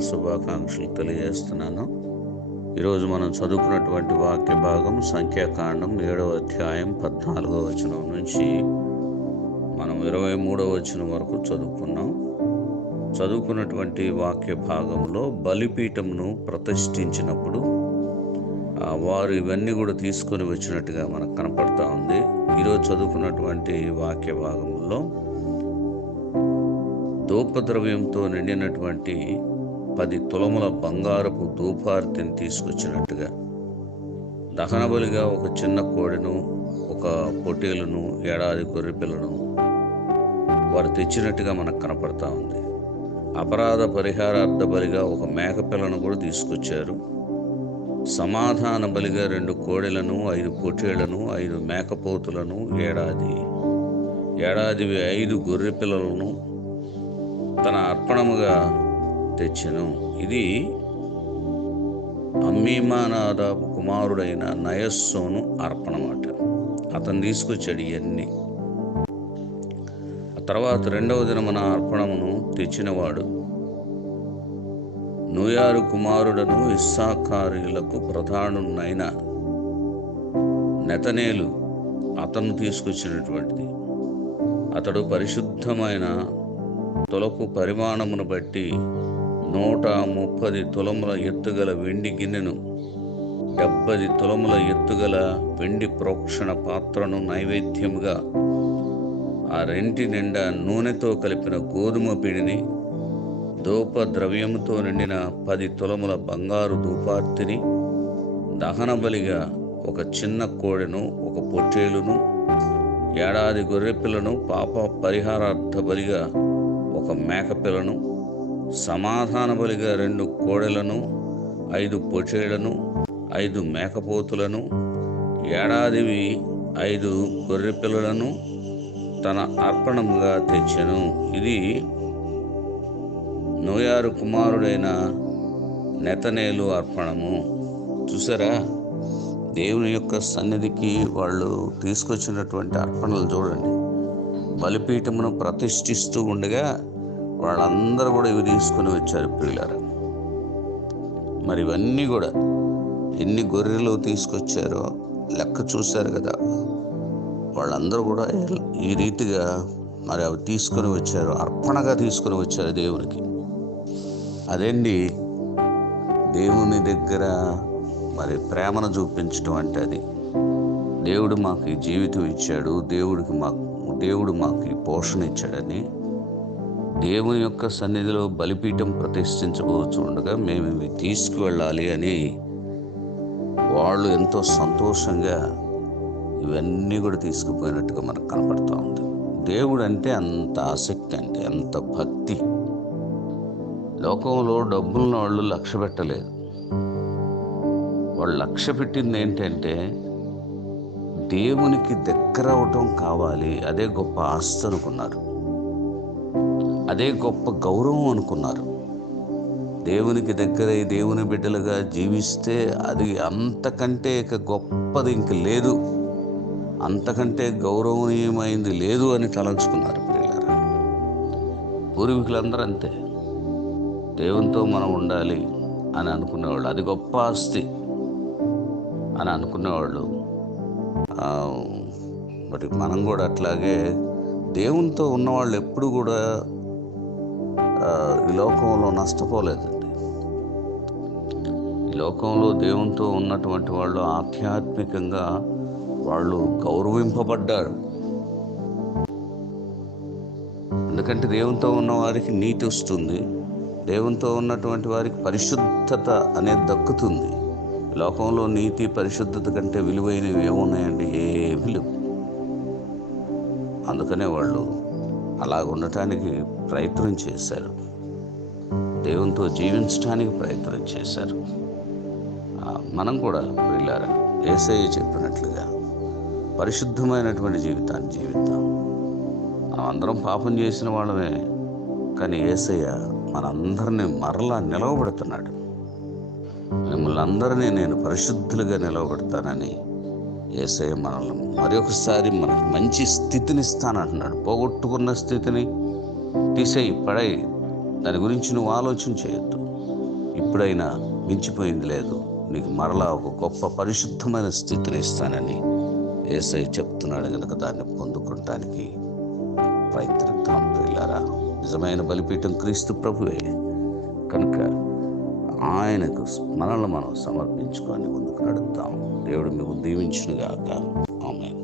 శుభాకాంక్షలు తెలియజేస్తున్నాను. ఈరోజు మనం చదువుకున్నటువంటి వాక్య భాగం సంఖ్యాకాండం ఏడవ అధ్యాయం పద్నాలుగో వచనం నుంచి మనం ఇరవై మూడవ వచనం వరకు చదువుకున్నాం. చదువుకున్నటువంటి వాక్య భాగంలో బలిపీఠంను ప్రతిష్ఠించినప్పుడు ఆ, వారు ఇవన్నీ కూడా తీసుకొని వచ్చినట్టుగా మనకు కనపడతా ఉంది. ఈరోజు చదువుకున్నటువంటి వాక్య భాగంలో ధూపద్రవ్యంతో నిండినటువంటి పది తులముల బంగారపు ధూపార్తిని తీసుకొచ్చినట్టుగా. దహనబలిగా ఒక చిన్న కోడెను ఒక పొట్టేలును ఏడాది గొర్రెపిల్లను వారు తెచ్చినట్టుగా మనకు కనపడతా ఉంది. అపరాధ పరిహారార్థ బలిగా ఒక మేకపిల్లను కూడా తీసుకొచ్చారు. సమాధాన బలిగా రెండు కోడెలను ఐదు పొట్టేళ్ళను ఐదు మేకపోతులను ఏడాది ఏడాదివి ఐదు గొర్రె పిల్లలను తన అర్పణముగా తెచ్చెను. ఇది అమ్మీమానాద కుమారుడైన నయస్సోను అర్పణమాట. అతను తీసుకొచ్చాడు ఇవన్నీ ఆ తర్వాత రెండవ దినమున అర్పణమును తెచ్చినవాడు నూయారు కుమారుడను ఇస్సాకారులకు ప్రధానునైన నెతనేలు అతను తీసుకొచ్చినటువంటిది. అతడు పరిశుద్ధమైన తులపు పరిమాణమును బట్టి నూట ముప్పది తులముల ఎత్తుగల వెండి గిన్నెను డెబ్బది తులముల ఎత్తుగల వెండి ప్రోక్షణ పాత్రను నైవేద్యముగా ఆ రెంటి నిండా నూనెతో కలిపిన గోధుమ పిండిని ధూప ద్రవ్యముతో నిండిన పది తులముల బంగారు ధూపార్తిని దహన బలిగా ఒక చిన్న కోడెను ఒక పొట్టేలును ఏడాది గొర్రెపిల్లను పాప పరిహారార్థ బలిగా ఒక మేకపిల్లను సమాధాన బలిగా రెండు కోడెలను ఐదు పొచేళ్ళను ఐదు మేకపోతులను ఏడాదివి ఐదు గొర్రెపిల్లలను తన అర్పణముగా తెచ్చెను. ఇది నోయారు కుమారుడైన నెతనేలు అర్పణము. చూసారా? దేవుని యొక్క సన్నిధికి వాళ్ళు తీసుకొచ్చినటువంటి అర్పణలు చూడండి. బలిపీఠమును ప్రతిష్ఠిస్తూ ఉండగా వాళ్ళందరూ కూడా ఇవి తీసుకుని వచ్చారు పిల్లలు. మరి ఇవన్నీ కూడా ఎన్ని గొర్రెలు తీసుకొచ్చారో లెక్క చూశారు కదా. వాళ్ళందరూ కూడా ఈ రీతిగా మరి అవి తీసుకొని వచ్చారు అర్పణగా తీసుకొని వచ్చారు దేవునికి. అదేంటి? దేవుని దగ్గర మరి ప్రేమను చూపించడం అంటే అది. దేవుడు మాకు ఈ జీవితం ఇచ్చాడు దేవుడికి మాకు దేవుడు మాకు ఈ పోషణ ఇచ్చాడని దేవుని యొక్క సన్నిధిలో బలిపీఠం ప్రతిష్ఠించబోచు ఉండగా మేము ఇవి తీసుకువెళ్ళాలి అని వాళ్ళు ఎంతో సంతోషంగా ఇవన్నీ కూడా తీసుకుపోయినట్టుగా మనకు కనపడుతూ ఉంది. దేవుడు అంటే అంత ఆసక్తి అంటే అంత భక్తి. లోకంలో డబ్బులను వాళ్ళు లక్ష్య పెట్టలేదు. వాళ్ళు లక్ష్య పెట్టింది ఏంటంటే దేవునికి దగ్గర అవటం కావాలి అదే గొప్ప ఆస్తి అనుకున్నారు. అదే గొప్ప గౌరవం అనుకున్నారు. దేవునికి దగ్గరై దేవుని బిడ్డలుగా జీవిస్తే అది అంతకంటే ఇక గొప్పది ఇంక లేదు. అంతకంటే గౌరవనీయమైంది లేదు అని తలంచుకున్నారు పిల్లలారా పూర్వీకులందరూ అంతే. దేవునితో మనం ఉండాలి అని అనుకునేవాళ్ళు. అది గొప్ప ఆస్తి అని అనుకునేవాళ్ళు. మరి మనం కూడా అట్లాగే దేవునితో ఉన్నవాళ్ళు ఎప్పుడు కూడా ఈ లోకంలో నష్టపోలేదండి. ఈ లోకంలో దేవునితో ఉన్నటువంటి వాళ్ళు ఆధ్యాత్మికంగా వాళ్ళు గౌరవింపబడ్డారు. ఎందుకంటే దేవునితో ఉన్న వారికి నీతి వస్తుంది. దేవునితో ఉన్నటువంటి వారికి పరిశుద్ధత అనేది దక్కుతుంది. లోకంలో నీతి పరిశుద్ధత కంటే విలువైనవి ఏమున్నాయండి? ఏమీ లేవు. అందుకనే వాళ్ళు అలాగ ఉండటానికి ప్రయత్నం చేశారు. దేవునితో జీవించడానికి ప్రయత్నం చేశారు. మనం కూడా వెళ్ళారా? ఏసయ్య చెప్పినట్లుగా పరిశుద్ధమైనటువంటి జీవితాన్ని జీవిద్దాం. మనం అందరం పాపం చేసిన వాళ్ళమే కానీ ఏసయ్య మనందరినీ మరలా నిలవబెడుతున్నాడు. మిమ్మల్ని అందరినీ నేను పరిశుద్ధులుగా నిలవబెడతానని ఏసయ్య మనల్ని మరొకసారి మనకు మంచి స్థితిని ఇస్తానంటున్నాడు పోగొట్టుకున్న స్థితిని తీసేయి పడేయి. దాని గురించి నువ్వు ఆలోచన చేయొద్దు. ఇప్పుడైనా మించిపోయింది లేదు. నీకు మరలా ఒక గొప్ప పరిశుద్ధమైన స్థితిని ఇస్తానని ఏసై చెప్తున్నాడు కనుక దాన్ని పొందుకోవటానికి ప్రయత్నిద్దాం ప్రియులారా. నిజమైన బలిపీఠం క్రీస్తు ప్రభువే. కనుక ఆయనకు స్మరణలు మనం సమర్పించుకొని ముందుకు నడుద్దాం. దేవుడు మీకు దీవించునుగాక. ఆమె